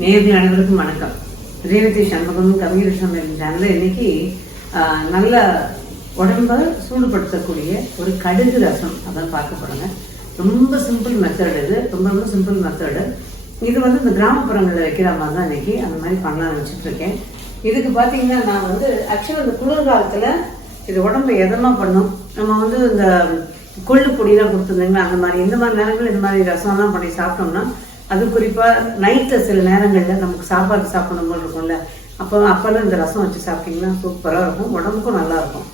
நேர்கள் அனைவருக்கும் வணக்கம். ரேவதி சண்முகம் கவிகிருஷ்ணன் சேனலில் இன்னைக்கு நல்ல உடம்ப சூடுபடுத்தக்கூடிய ஒரு கடுகு ரசம் அதான் பார்க்க போறோங்க. ரொம்ப சிம்பிள் மெத்தட் இது. ரொம்ப ரொம்ப சிம்பிள் மெத்தடு இது வந்து இந்த கிராமப்புறங்களில் வைக்கிற மாதிரி தான் இன்னைக்கு அந்த மாதிரி பண்ணலாம்னு வச்சுட்டு இருக்கேன். இதுக்கு பார்த்தீங்கன்னா நான் வந்து ஆக்சுவலாக இந்த குளிர்காலத்தில் இது உடம்பு எதமாக பண்ணும். நம்ம வந்து இந்த கொள்ளு பொடியெல்லாம் கொடுத்துருந்தீங்களா? அந்த மாதிரி இந்த மாதிரி நேரங்கள் இந்த மாதிரி ரசம்லாம் பண்ணி சாப்பிட்டோம்னா அது குறிப்பாக நைட்டில் சில நேரங்களில் நமக்கு சாப்பாடு சாப்பிடணும் போல இருக்கும்ல. அப்போ அப்போல்லாம் இந்த ரசம் வச்சு சாப்பிட்டீங்கன்னா சூப்பராக இருக்கும். உடம்புக்கும் நல்லாயிருக்கும்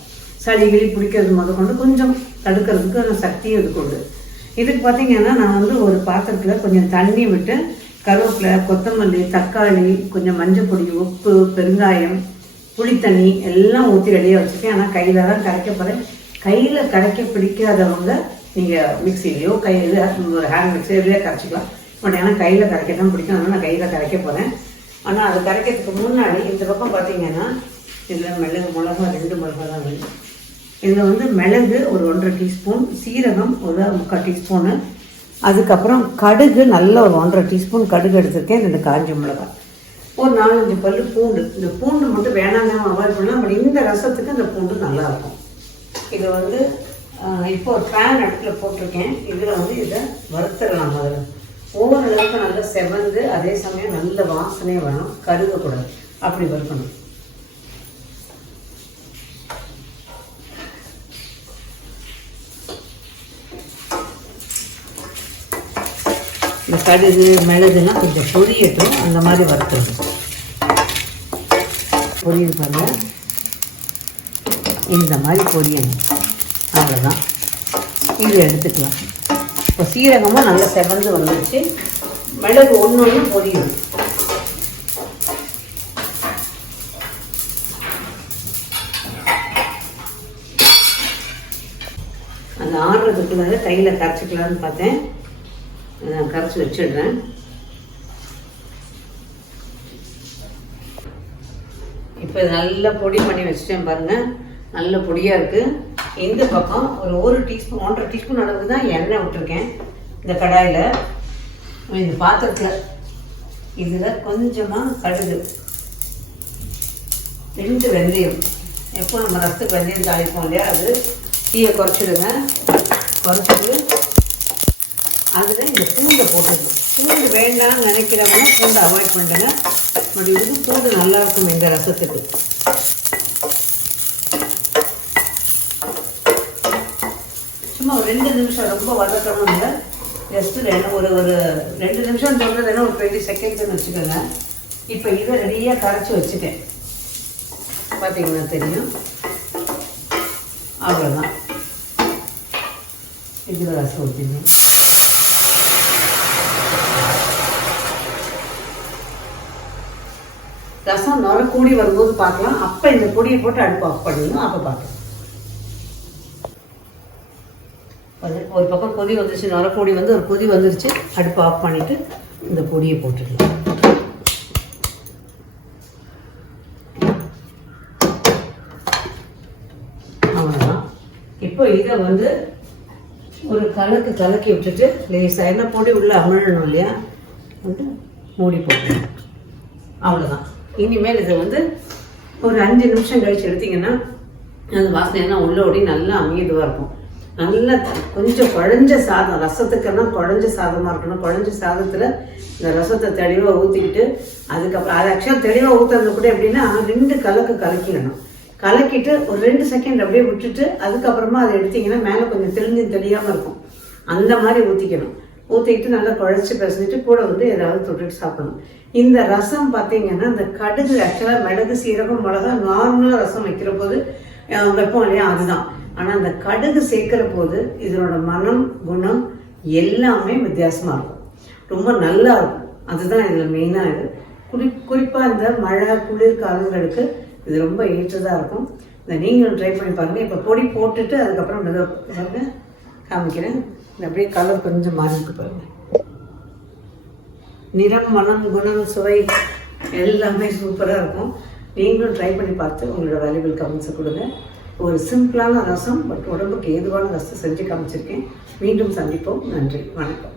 சளி கிளி பிடிக்கிறது முத கொண்டு கொஞ்சம் தடுக்கிறதுக்கு சக்தியும் இது கொண்டு. இதுக்கு பார்த்தீங்கன்னா நான் வந்து ஒரு பாத்திரத்தில் கொஞ்சம் தண்ணி விட்டு கருவேப்பிலை கொத்தமல்லி தக்காளி கொஞ்சம் மஞ்சள் பொடி உப்பு பெருங்காயம் புளித்தண்ணி எல்லாம் ஊற்றி ரெடியாக வச்சுருக்கேன். ஆனால் கையில் தான் கரைக்க போகிறேன் கையில் கரைக்க பிடிக்காதவங்க நீங்கள் மிக்சிலேயோ கையில் ஒரு ஹேண்ட் மிக்சிலையோ கரைச்சிக்கலாம். பட் ஏன்னா கையில் கரைக்க தான் பிடிக்கும். அதனால் நான் கையில் கரைக்க போகிறேன் ஆனால் அது கரைக்கிறதுக்கு முன்னாடி இந்த பக்கம் பார்த்தீங்கன்னா இதில் மிளகு மிளகா ரெண்டு மிளகா தான் வேணும். இதில் வந்து மிளகு ஒரு ஒன்றரை டீஸ்பூன் சீரகம் ஒரு முக்கால் டீஸ்பூனு. அதுக்கப்புறம் கடுகு நல்ல ஒரு ஒன்றரை டீஸ்பூன் கடுகு எடுத்திருக்கேன். ரெண்டு காஞ்ச மிளகா. ஒரு நாலஞ்சு பல்லு பூண்டு. இந்த பூண்டு மட்டும் வேணாங்க அவாய்ட் பண்ணலாம் பட் இந்த ரசத்துக்கு இந்த பூண்டு நல்லாயிருக்கும் இதை இது வந்து இப்போ ஒரு ஃபேன் அடுப்பில் போட்டிருக்கேன். இதில் வந்து இதை வறுத்துடலாம் அதில் ஓரளவுக்கு நல்லா செவந்து அதே சமயம் நல்ல வாசனையே வேணும் கருகக்கூடாது. அப்படி வறுக்கணும். இந்த கடுகு மிளகுலாம் கொஞ்சம் பொரியட்டும். அந்த மாதிரி வறுத்துடும் பொரியல் பண்ண இந்த மாதிரி பொரியணும். அவ்வளோதான் இது எடுத்துக்கலாம். இப்போ சீரகமும் நல்லா செவந்து வந்துருச்சு. மிளகு ஒன்று ஒன்று பொரியும். அந்த ஆடுறதுக்குள்ளார கையில் கரைச்சிக்கலான்னு பார்த்தேன். நான் கரைச்சி வச்சிடுறேன். இப்போ நல்லா பொடி பண்ணி வச்சுட்டேன் பாருங்கள் நல்ல பொடியாக இருக்குது இந்த பக்கம்? ஒரு ஒரு டீஸ்பூன் ஒன்றரை டீஸ்பூன் அளவுக்கு தான் எண்ணெய் விட்டுருக்கேன். இந்த கடாயில். இந்த பாத்திரத்தில். இதில் கொஞ்சமாக கடுகு. ரெண்டு வெந்தயம். எப்போ நம்ம ரசத்துக்கு வெந்தயம் தாளிப்போம் இல்லையா? அது தீயை குறைச்சிடுங்க. குறைச்சிட்டு அதில் இந்த பூண்டை போட்டுடணும் பூண்டு வேண்டாம்னு நினைக்கிறவங்க பூண்டை அவாய்ட் பண்ணுங்க பட் இதுக்கு பூண்டு நல்லா இருக்கும் இந்த ரசத்துக்கு சும்மா ஒரு ரெண்டு நிமிஷம் ரொம்ப வதக்கணும் இல்லை. ஜஸ்ட்டு ரெண்டு ஒரு ஒரு ரெண்டு நிமிஷம் சொல்கிறது என்ன ஒரு டுவெண்ட்டி செகண்ட்ஸ்னு வச்சுக்கோங்க. இப்போ இதை ரெடியாக கரைச்சி வச்சுட்டேன். பார்த்தீங்கன்னா தெரியும். அவ்வளோதான் இதில் ரசம் ஊற்றிங்க ரசம் நுர கூடி வரும்போது பார்க்கலாம். அப்போ இந்த பொடியை போட்டு அடுப்பு ஆஃப் பண்ணிடணும். அப்போ பார்க்கலாம் அது ஒரு பக்கம் கொதி வந்துருச்சு நரப்பொடி வந்து ஒரு கொதி வந்துருச்சு. அடுப்பு ஆஃப் பண்ணிட்டு இந்த பொடியை போட்டுடலாம் அவ்வளோதான் இப்போ இதை வந்து ஒரு கலக்கு கலக்கி விட்டுட்டு லேசாக என்ன பொடி உள்ள அமிழணும் இல்லையா? வந்து மூடி போட்டுருங்க அவ்வளோதான் இனிமேல் இதை வந்து ஒரு அஞ்சு நிமிஷம் கழிச்சு எடுத்தீங்கன்னா வாசனை எல்லாம் உள்ள ஓடி நல்லா அமிதுவாக இருக்கும். நல்லா கொஞ்சம் குழஞ்ச சாதம் ரசத்துக்கெல்லாம் குழஞ்ச சாதமாக இருக்கணும். குழஞ்ச சாதத்தில் இந்த ரசத்தை தெளிவாக ஊற்றிக்கிட்டு அதுக்கப்புறம் அது ஆக்சுவலாக தெளிவாக ஊற்றுறது கூட எப்படின்னா ரெண்டு கலக்கு கலக்கிடணும். கலக்கிட்டு ஒரு ரெண்டு செகண்ட் அப்படியே விட்டுட்டு அதுக்கப்புறமா அதை எடுத்திங்கன்னா மேலே கொஞ்சம் தெளிஞ்சு தெளியாமல் இருக்கும். அந்த மாதிரி ஊற்றிக்கணும் ஊற்றிக்கிட்டு நல்லா குழச்சி பிசைஞ்சிட்டு கூட வந்து ஏதாவது தொட்டுட்டு சாப்பிடணும். இந்த ரசம் பார்த்தீங்கன்னா இந்த கடுகு ஆக்சுவலாக மிளகு சீரகம் மிளகா நார்மலாக ரசம் வைக்கிற போது வைப்போம் இல்லையா? அதுதான். ஆனால் அந்த கடுகு சேர்க்குற போது இதனோட மனம் குணம் எல்லாமே வித்தியாசமாக இருக்கும். ரொம்ப நல்லா இருக்கும். அதுதான் இதில் மெயினாக இது. குறி குறிப்பாக இந்த மழை குளிர் காலங்களுக்கு இது ரொம்ப ஏற்றதாக இருக்கும். இதை நீங்களும் ட்ரை பண்ணி பாருங்கள் இப்போ பொடி போட்டுட்டு அதுக்கப்புறம் மெதுவா பாருங்க. காமிக்கிறேன். அப்படியே கலர் கொஞ்சம் மாறிட்டு பாருங்கள் பாருங்க. நிறம் மனம் குணம் சுவை எல்லாமே சூப்பராக இருக்கும். நீங்களும் ட்ரை பண்ணி பார்த்து உங்களோட வேல்யூபிள் கமெண்ட்ஸை கொடுங்க. ஒரு சிம்பிளான ரசம் பட் உடம்புக்கு ஏதுவான ரசம் செஞ்சு காமிச்சிருக்கேன். மீண்டும் சந்திப்போம். நன்றி. வணக்கம்.